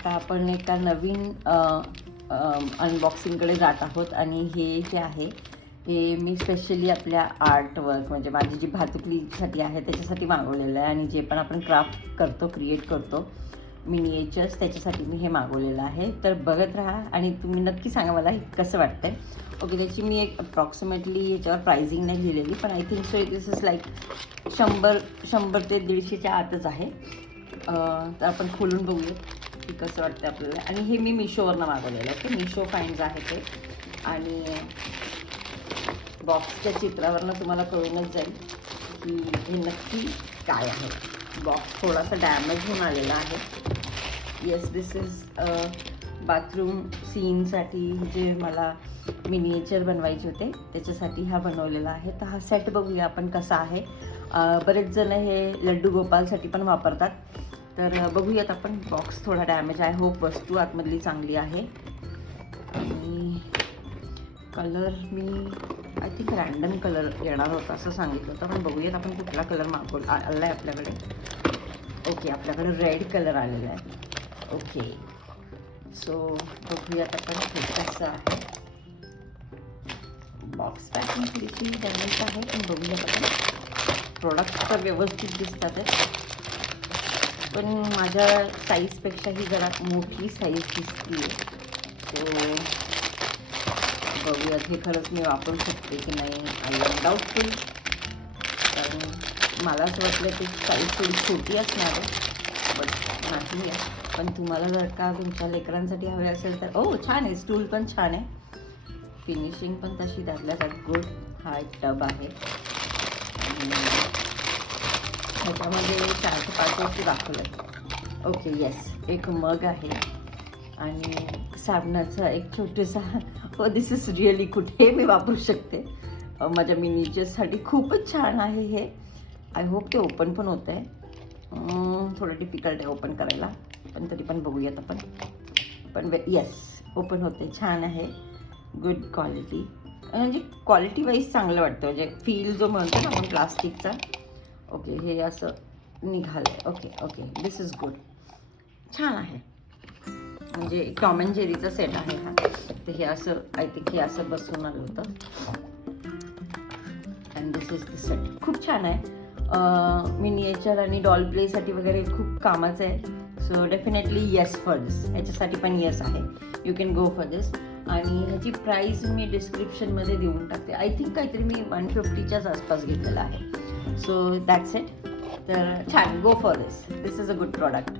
आता आपण एका नवीन अनबॉक्सिंगकडे जात आहोत आणि हे जे आहे हे मी स्पेशली आपल्या आर्टवर्क म्हणजे माझी जी भातुकलीसाठी आहे त्याच्यासाठी मागवलेलं आहे आणि जे पण आपण क्राफ्ट करतो क्रिएट करतो मिनिएचर्स त्याच्यासाठी मी हे मागवलेलं आहे. तर बघत राहा आणि तुम्ही नक्की सांगा मला हे कसं वाटतं आहे. ओके, त्याची मी एक अप्रॉक्सिमेटली याच्यावर प्राइसिंग नाही लिहिलेली पण I think so this is like 100 ते 150च्या आतच आहे. तर आपण खोलून बघूया की कसं वाटतं आपल्याला. आणि हे मी मिशोवरनं मागवलेलं आहे. ते मिशो फाईन्स आहे ते आणि बॉक्सच्या चित्रावरनं तुम्हाला कळूनच जाईल की हे नक्की काय आहे. बॉक्स थोडासा डॅमेज होऊन आलेला आहे. येस, दिस इज बाथरूम सीनसाठी जे मला मिनिएचर बनवायचे होते त्याच्यासाठी हा बनवलेला आहे. तर हा सेट बघूया आपण कसा आहे. बरेच जण हे लड्डू गोपालसाठी पण वापरतात. तर बघूयात आपण. बॉक्स थोडा डॅमेज आहे. होप वस्तू आतमधली चांगली आहे. आणि colour me I think random colour येणार होता असं सांगितलं होतं पण बघूयात आपण कुठला कलर मागवला आला आहे आपल्याकडे. ओके, आपल्याकडे रेड कलर आलेला आहे. ओके, सो बघूयात आपण हे कसं आहे. बॉक्स पॅकिंग थोडीशी डॅमेज आहे पण बघूयात आपण. प्रोडक्ट तर व्यवस्थित दिसतात आहे पण माझ्या साईजपेक्षाही जरा मोठी साईज दिसते आहे. सो बघूयात हे खरंच मी वापरू शकते की नाही. आय एम डाऊटफुल कारण मला असं वाटलं की साईज थोडी छोटी असणार आहे बट नाही आहे. पण तुम्हाला जर का तुमच्या लेकरांसाठी हवे असेल तर छान आहे. स्टूल पण छान आहे. फिनिशिंग पण तशी त्यातल्या त्यात गुड. हा एक टब आहे ह्याच्यामध्ये 4 ते 5 वस्तू दाखवलं आहे. ओके, येस, एक मग आहे आणि साबणाचा एक छोटासा दिस इज रिअली कुठे मी वापरू शकते माझ्या मिनिएचर्ससाठी. खूपच छान आहे हे. आय होप ते ओपन पण होतं आहे. थोडं डिफिकल्ट आहे ओपन करायला पण तरी पण बघूयात आपण. पण येस, ओपन होते. छान आहे. गुड क्वालिटी म्हणजे क्वालिटी वाईज चांगलं वाटतं म्हणजे फील जो म्हणतो ना आपण प्लास्टिकचा. ओके, हे असं निघालं आहे. Okay okay, this is good. छान आहे. म्हणजे टॉम अँड जेरीचा सेट आहे हा. तर हे असं आय थिंक हे असं बसून आलं होतं and this is the set. खूप छान आहे. मिनिएचर आणि डॉल प्लेसाठी वगैरे खूप कामाचं आहे. सो डेफिनेटली येस फॉर दिस. ह्याच्यासाठी पण येस आहे. यू कॅन गो फॉर दिस. आणि ह्याची प्राईस मी डिस्क्रिप्शनमध्ये देऊन टाकते. आय थिंक काहीतरी मी 150च्याच आसपास घेतलेला आहे. So that's it. तर छान, go for this. This is a good product.